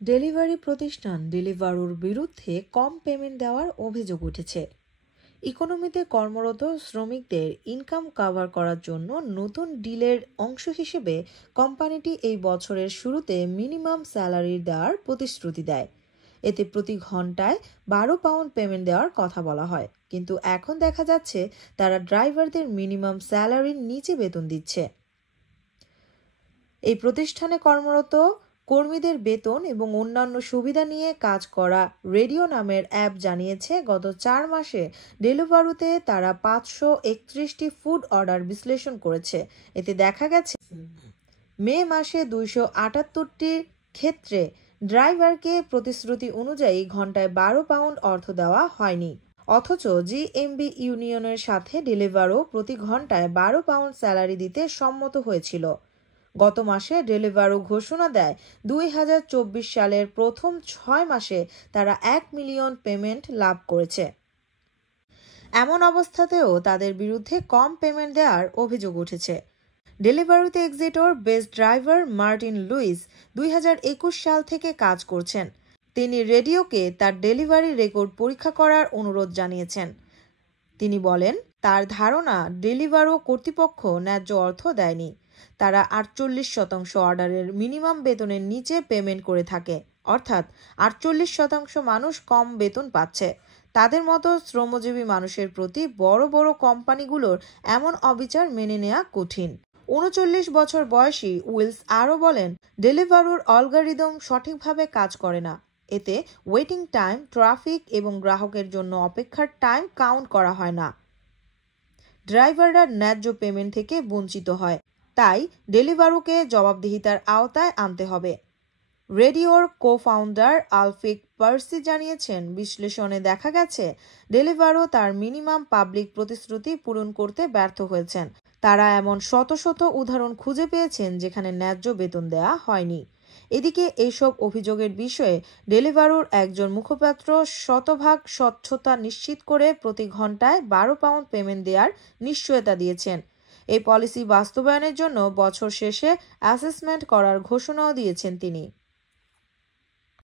Delivery প্রতিষ্ঠান ডেলিভারোর বিরুদ্ধে কম payment দেওয়ার অভিযোগ উঠেছে। ইকোনমিতে কর্মরত শ্রমিকদের ইনকাম কভার করার জন্য নতুন ডিলের অংশ হিসেবে কোম্পানিটি এই বছরের শুরুতে মিনিমাম স্যালারি দেওয়ার প্রতিশ্রুতি দেয়। এতে প্রতি ঘন্টায় 12 পাউন্ড পেমেন্ট দেওয়ার কথা বলা হয়, কিন্তু এখন দেখা যাচ্ছে তারা ড্রাইভারদের মিনিমাম স্যালারির নিচে বেতন দিচ্ছে। এই প্রতিষ্ঠানে কর্মরত কর্মীদের বেতন এবং অন্যান্য সুবিধা নিয়ে কাজ করা রেডিও নামের অ্যাপ জানিয়েছে, গত 4 মাসে ডেলিভারুতে তারা 531টি ফুড অর্ডার বিশ্লেষণ করেছে। এতে দেখা গেছে মে মাসে 278টির ক্ষেত্রে ড্রাইভারকে প্রতিশ্রুতি অনুযায়ী ঘন্টায় 12 পাউন্ড অর্থ দেওয়া হয়নি। অথচ জিএমবি ইউনিয়নের সাথে ডেলিভারও প্রতি ঘন্টায় 12 পাউন্ড স্যালারি দিতে সম্মত হয়েছিল। গত মাসে ডেলিভারো ঘোষণা দেয় 2024 সালের প্রথম 6 মাসে তারা 1 মিলিয়ন পেমেন্ট লাভ করেছে। এমন অবস্থাতেও তাদের বিরুদ্ধে কম পেমেন্ট দেওয়ার অভিযোগ উঠেছে। ডেলিভারিতে এক্সিটর বেস্ট ড্রাইভার মার্টিন লুইস 2021 সাল থেকে কাজ করছেন। তিনি রেডিওকে তার ডেলিভারি রেকর্ড পরীক্ষা করার অনুরোধ জানিয়েছেন। তিনি বলেন, তার ধারণা ডেলিভারো কর্তৃপক্ষ ন্যায্য অর্থ দেয়নি। তারা 48% অর্ডারের মিনিমাম বেতনের নিচে পেমেন্ট করে থাকে, অর্থাৎ 48% মানুষ কম বেতন পাচ্ছে। তাদের মতো শ্রমজীবী মানুষের প্রতি বড় বড় কোম্পানিগুলোর এমন অবিচার মেনে নেওয়া কঠিন। 39 বছর বয়সী উইলস আরও বলেন, ডেলিভারোর অ্যালগরিদম সঠিকভাবে কাজ করে না। এতে ওয়েটিং টাইম, ট্রাফিক এবং গ্রাহকের জন্য অপেক্ষার টাইম কাউন্ট করা হয় না। ড্রাইভাররা ন্যায্য পেমেন্ট থেকে বঞ্চিত হয়, তাই ডেলিভারোকে জবাবদিহিতার আওতায় আনতে হবে। রেডিওর কো-ফাউন্ডার আলফিক পার্সি জানিয়েছেন, বিশ্লেষণে দেখা গেছে ডেলিভারো তার মিনিমাম পাবলিক প্রতিশ্রুতি পূরণ করতে ব্যর্থ হয়েছেন। তারা এমন শত শত উদাহরণ খুঁজে পেয়েছেন যেখানে ন্যায্য বেতন দেওয়া হয়নি। এদিকে এইসব অভিযোগের বিষয়ে ডেলিভারোর একজন মুখপাত্র শতভাগ স্বচ্ছতা নিশ্চিত করে প্রতি ঘন্টায় 12 পাউন্ড পেমেন্ট দেওয়ার নিশ্চয়তা দিয়েছেন। এই পলিসি বাস্তবায়নের জন্য বছর শেষে অ্যাসেসমেন্ট করার ঘোষণাও দিয়েছেন তিনি।